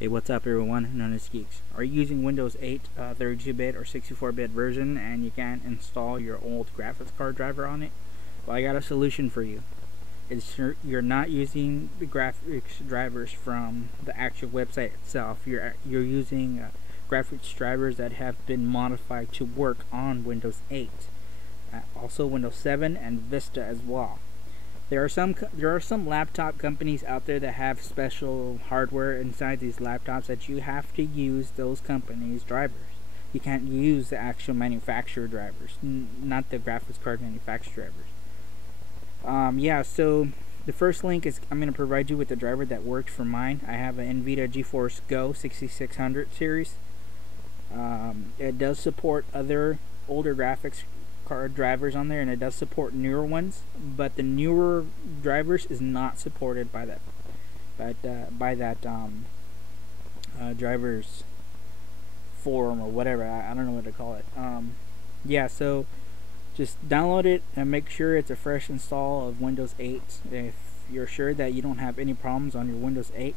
Hey, what's up everyone, Known as Geeks. Are you using Windows 8 32-bit or 64-bit version and you can't install your old graphics card driver on it? Well, I got a solution for you. You're not using the graphics drivers from the actual website itself. You're using graphics drivers that have been modified to work on Windows 8. Also Windows 7 and Vista as well. There are some laptop companies out there that have special hardware inside these laptops that you have to use those companies' drivers. You can't use the actual manufacturer drivers, not the graphics card manufacturer drivers. Yeah, so the first link is I'm going to provide you with the driver that worked for mine. I have an NVIDIA GeForce Go 6600 series. It does support other older graphics card drivers on there, and it does support newer ones, but the newer drivers is not supported by that drivers forum or whatever. I don't know what to call it. Yeah, so just download it and make sure it's a fresh install of Windows 8. If you're sure that you don't have any problems on your Windows 8,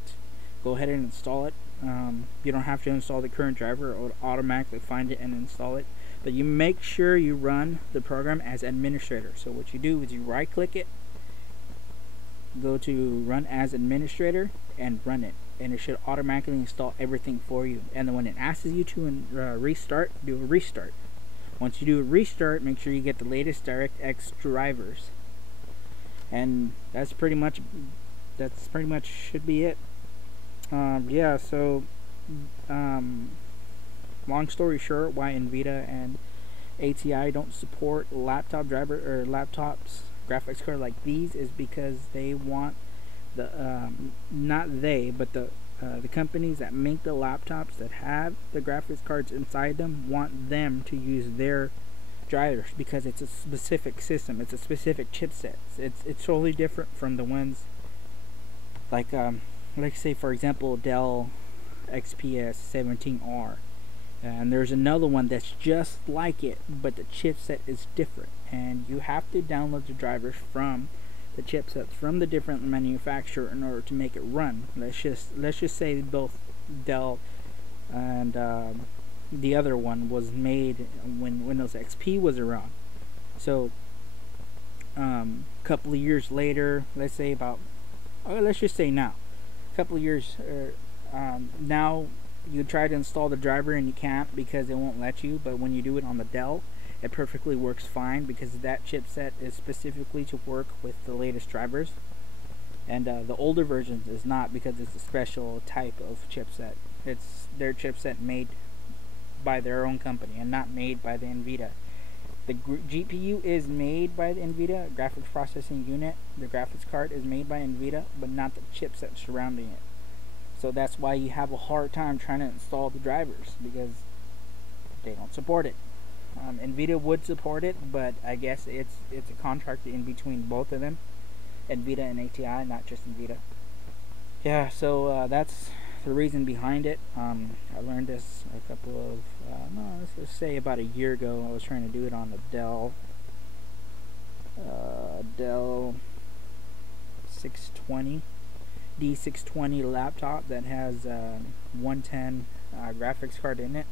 go ahead and install it. You don't have to install the current driver, it will automatically find it and install it. But you make sure you run the program as administrator. So what you do is you right click it, go to run as administrator, and run it, and it should automatically install everything for you. And then when it asks you to restart, do a restart. Once you do a restart, make sure you get the latest DirectX drivers, and that's pretty much should be it. Yeah, so long story short, why NVIDIA and ATI don't support laptop driver or laptops graphics card like these is because they want the not they, but the companies that make the laptops that have the graphics cards inside them want them to use their drivers because it's a specific system, it's a specific chipset. It's totally different from the ones like say for example Dell XPS 17R. And there's another one that's just like it, but the chipset is different, and you have to download the drivers from the chipsets from the different manufacturer in order to make it run. Let's just say both Dell and the other one was made when Windows XP was around. So a couple of years later, let's say about let's just say now, a couple of years now, you try to install the driver and you can't because it won't let you, but when you do it on the Dell, it perfectly works fine because that chipset is specifically to work with the latest drivers, and the older versions is not because it's a special type of chipset. It's their chipset made by their own company and not made by the NVIDIA. The GPU is made by the NVIDIA graphics processing unit. The graphics card is made by NVIDIA, but not the chipset surrounding it. So that's why you have a hard time trying to install the drivers, because they don't support it. NVIDIA would support it, but I guess it's a contract in between both of them, NVIDIA and ATI, not just NVIDIA. Yeah, so that's the reason behind it. I learned this a couple of, let's just say about a year ago. I was trying to do it on the Dell 620. D620 laptop that has 110 graphics card in it.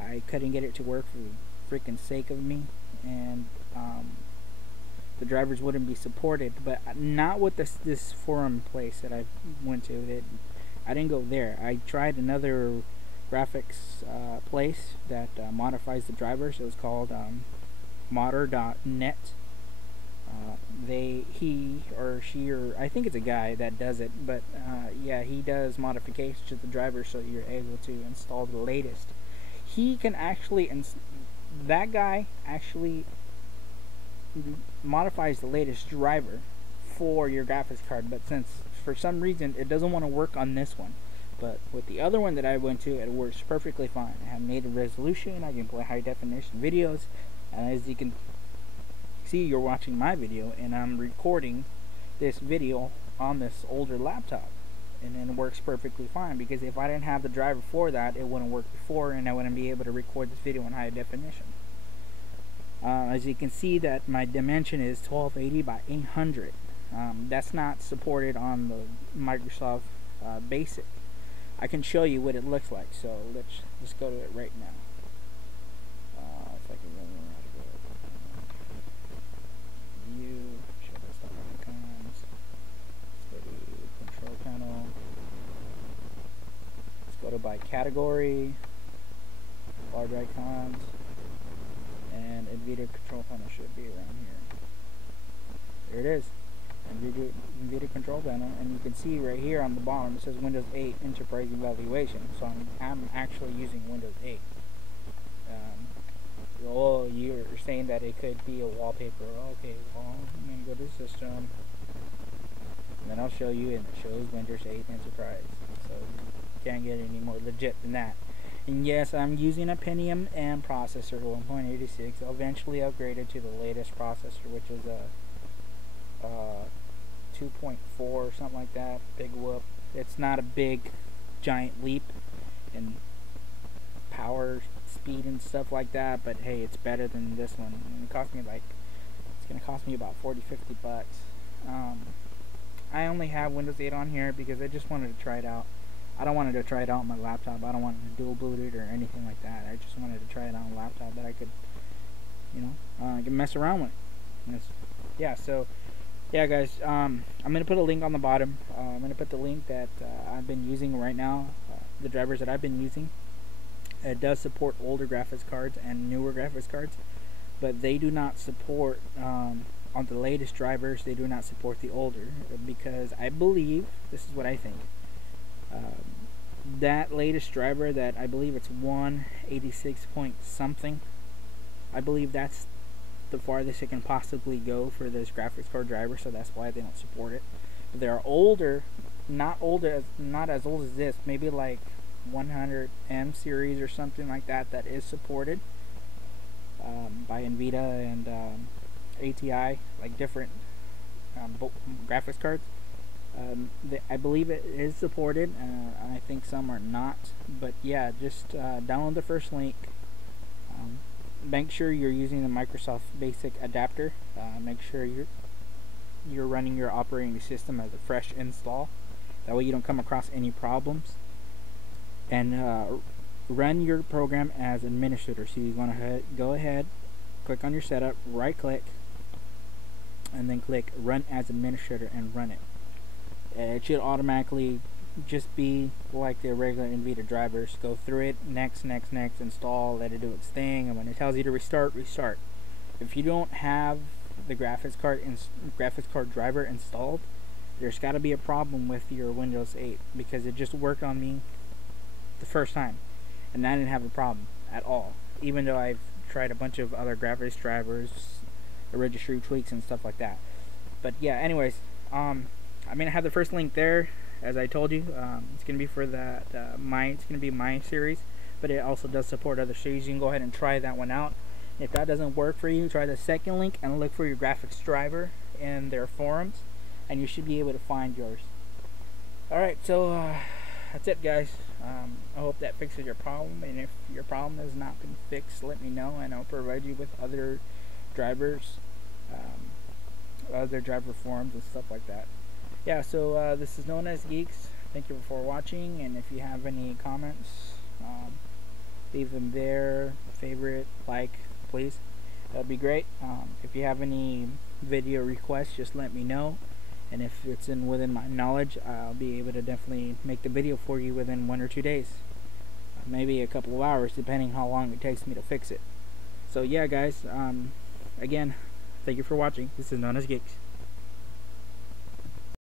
I couldn't get it to work for the freaking sake of me, and the drivers wouldn't be supported. But not with this forum place that I went to. I didn't go there. I tried another graphics place that modifies the drivers. It was called modder.net. He or she, or I think it's a guy that does it, but yeah, he does modifications to the driver so you're able to install the latest. He can actually, that guy actually modifies the latest driver for your graphics card, but since for some reason it doesn't want to work on this one, but with the other one that I went to, it works perfectly fine. I have native resolution, I can play high definition videos, and as you can see, you're watching my video and I'm recording this video on this older laptop, and then it works perfectly fine, because if I didn't have the driver for that, it wouldn't work before, and I wouldn't be able to record this video in high definition. As you can see, that my dimension is 1280 by 800. That's not supported on the Microsoft Basic. I can show you what it looks like. So let's go to it right now. If I can remember how to go. View, show desktop icons. Let's go to control panel. Let's go to by category, large icons, and NVIDIA control panel should be around here. There it is. NVIDIA control panel, and you can see right here on the bottom it says Windows 8 Enterprise Evaluation. So I'm actually using Windows 8. Oh, you're saying that it could be a wallpaper. Okay, well, I'm going to go to System, and then I'll show you, and it shows Windows 8 Enterprise. So you can't get any more legit than that. And yes, I'm using a Pentium M processor, 1.86. I'll eventually upgrade it to the latest processor, which is a 2.4 or something like that. Big whoop. It's not a big giant leap in power, speed, and stuff like that, but hey, it's better than this one. And it cost me like, it's gonna cost me about 40-50 bucks. I only have Windows 8 on here because I just wanted to try it out. I don't wanted to try it out on my laptop. I don't want to dual boot it or anything like that. I just wanted to try it out on a laptop that I could, you know, I can mess around with. And yeah, so yeah, guys, I'm gonna put a link on the bottom. I'm gonna put the link that I've been using right now, the drivers that I've been using. It does support older graphics cards and newer graphics cards, but they do not support on the latest drivers. They do not support the older, because I believe, this is what I think, that latest driver, that I believe it's 186 point something, I believe that's the farthest it can possibly go for this graphics card driver, so that's why they don't support it. But there are older, not as old as this, maybe like 100M series or something like that, that is supported by NVIDIA and ATI, like different graphics cards. I believe it is supported. I think some are not, but yeah, just download the first link. Make sure you're using the Microsoft Basic adapter. Make sure you're running your operating system as a fresh install. That way you don't come across any problems. And run your program as administrator. So you're going to go ahead, click on your setup, right click, and then click run as administrator and run it. It should automatically just be like the regular NVIDIA drivers. Go through it, next, install, let it do its thing, and when it tells you to restart, restart. If you don't have the graphics card driver installed, there's got to be a problem with your Windows 8, because it just worked on me the first time and I didn't have a problem at all, even though I've tried a bunch of other graphics drivers, the registry tweaks and stuff like that. But yeah, anyways, I'm gonna have the first link there, as I told you. It's gonna be for that it's gonna be my series, but it also does support other series. You can go ahead and try that one out. If that doesn't work for you, try the second link and look for your graphics driver in their forums, and you should be able to find yours. Alright, so that's it, guys. I hope that fixes your problem, and if your problem has not been fixed, let me know and I'll provide you with other drivers, other driver forums and stuff like that. Yeah, so this is Known as Geeks. Thank you for watching, and if you have any comments, leave them there, favorite, like, please. That'd be great. If you have any video requests, just let me know. And if it's within my knowledge, I'll be able to definitely make the video for you within 1 or 2 days. Maybe a couple of hours, depending how long it takes me to fix it. So yeah, guys, again, thank you for watching. This is Known as Geeks.